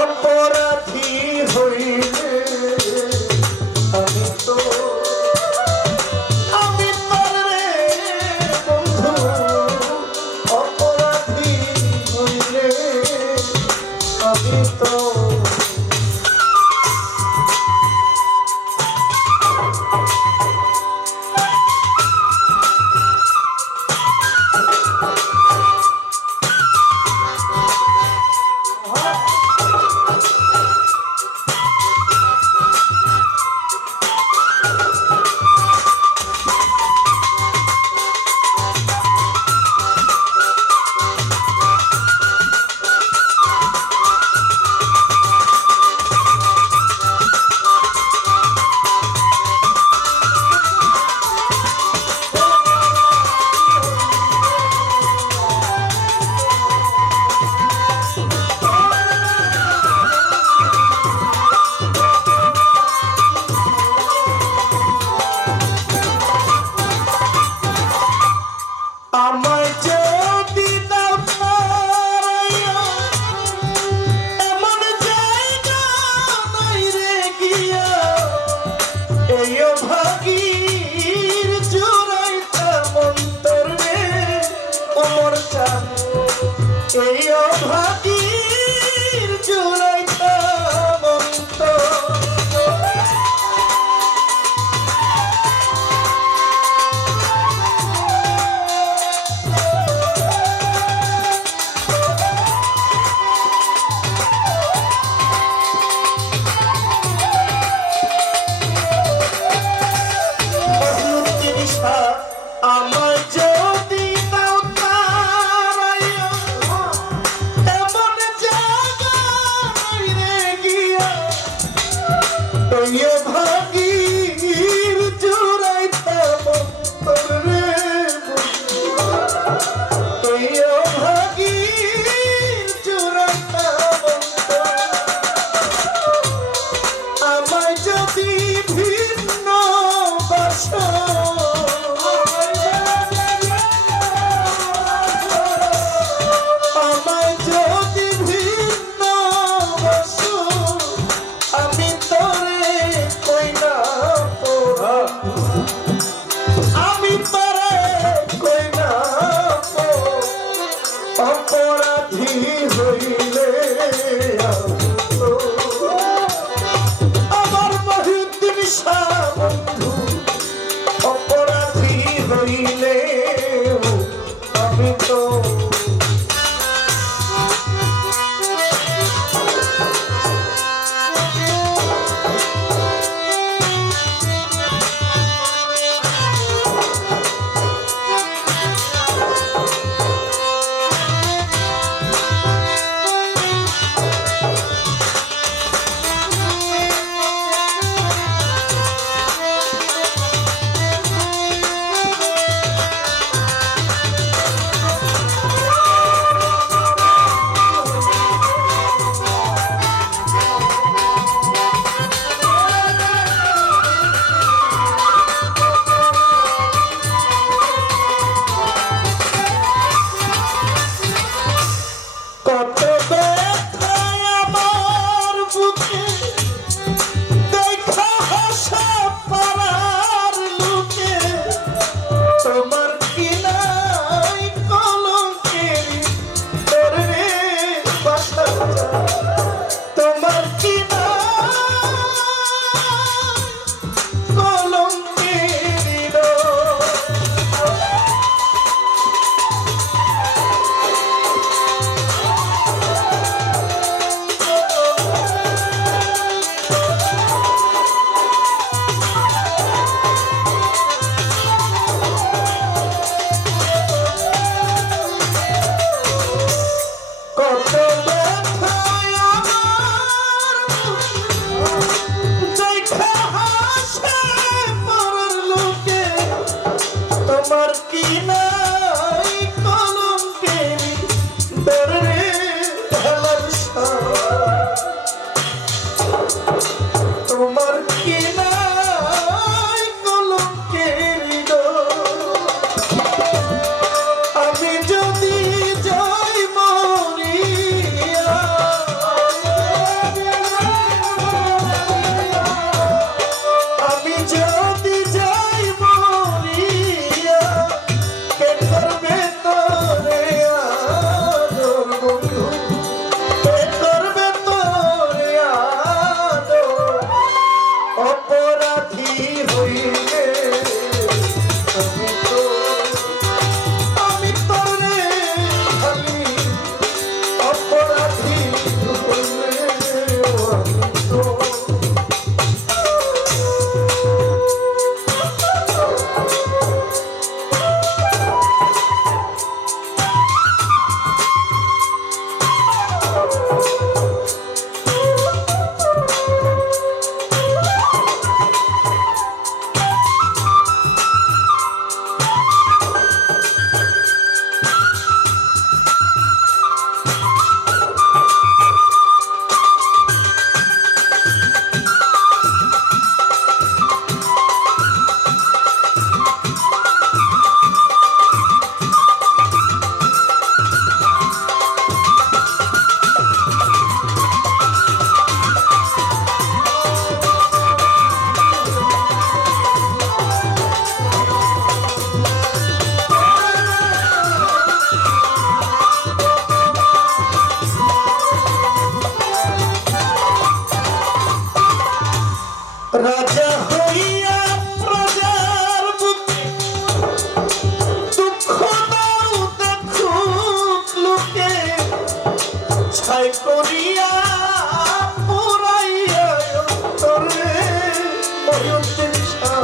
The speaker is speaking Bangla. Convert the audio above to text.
অপরাধী হইল। আমি পারে কই না অপরাধী হইলে আমার মহিউদ্দিন শাহ আমি তো রাজা হইয়া প্রজার বুকে দুঃখ দাও দেখুক লোকে। ছাই করিয়া পুরাইয়া অন্তরে ময়ূর দিশা